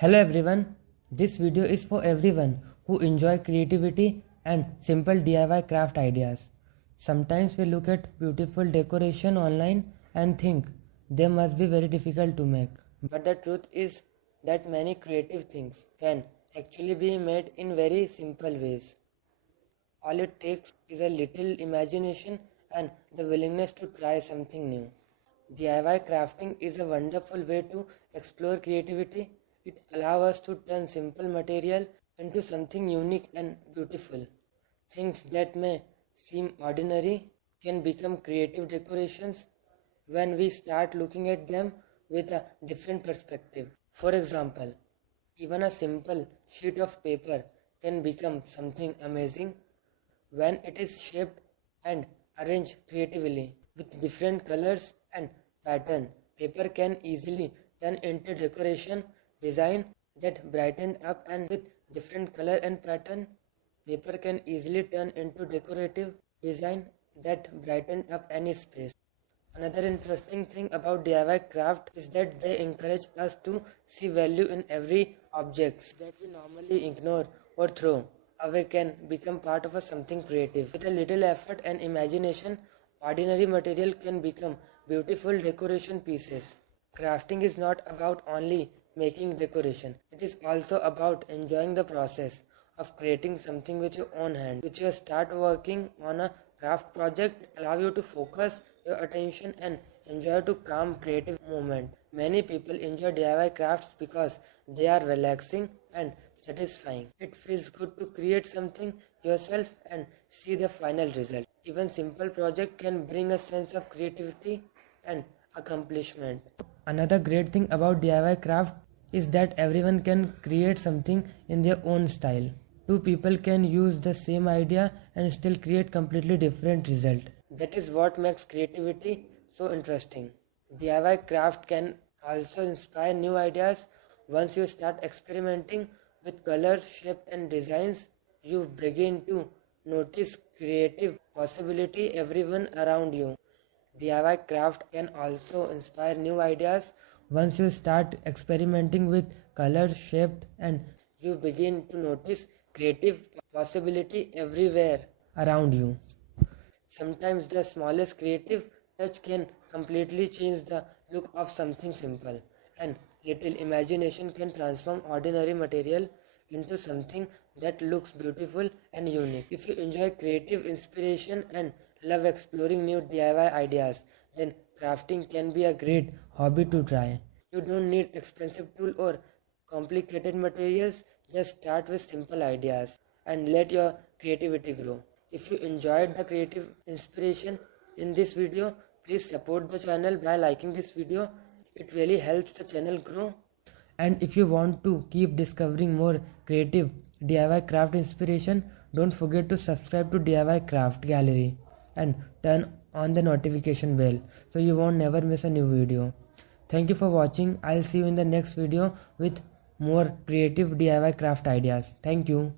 Hello everyone, this video is for everyone who enjoy creativity and simple DIY craft ideas. Sometimes we look at beautiful decoration online and think they must be very difficult to make. But the truth is that many creative things can actually be made in very simple ways. All it takes is a little imagination and the willingness to try something new. DIY crafting is a wonderful way to explore creativity. It allows us to turn simple material into something unique and beautiful. Things that may seem ordinary can become creative decorations when we start looking at them with a different perspective. For example, even a simple sheet of paper can become something amazing when it is shaped and arranged creatively with different colors and pattern. Paper can easily turn into decoration design that brighten up, and with different color and pattern, paper can easily turn into decorative design that brighten up any space. Another interesting thing about DIY craft is that they encourage us to see value in every object that we normally ignore or throw away can become part of something creative. With a little effort and imagination, ordinary material can become beautiful decoration pieces. Crafting is not about only making decoration. It is also about enjoying the process of creating something with your own hand. With your start working on a craft project, allow you to focus your attention and enjoy to calm creative moment. Many people enjoy DIY crafts because they are relaxing and satisfying. It feels good to create something yourself and see the final result. Even simple project can bring a sense of creativity and accomplishment. Another great thing about DIY craft is that everyone can create something in their own style. Two people can use the same idea and still create completely different result. That is what makes creativity so interesting. DIY craft can also inspire new ideas. Once you start experimenting with colors, shape and designs, you begin to notice creative possibility everyone around you. DIY craft can also inspire new ideas. Once you start experimenting with color, shape and you begin to notice creative possibility everywhere around you. Sometimes the smallest creative touch can completely change the look of something simple, and little imagination can transform ordinary material into something that looks beautiful and unique. If you enjoy creative inspiration and love exploring new DIY ideas, then crafting can be a great hobby to try. You don't need expensive tools or complicated materials, just start with simple ideas and let your creativity grow. If you enjoyed the creative inspiration in this video, please support the channel by liking this video. It really helps the channel grow. And if you want to keep discovering more creative DIY craft inspiration, don't forget to subscribe to DIY Craft Gallery and turn on the notification bell so you won't never miss a new video. Thank you for watching. I'll see you in the next video with more creative DIY craft ideas. Thank you.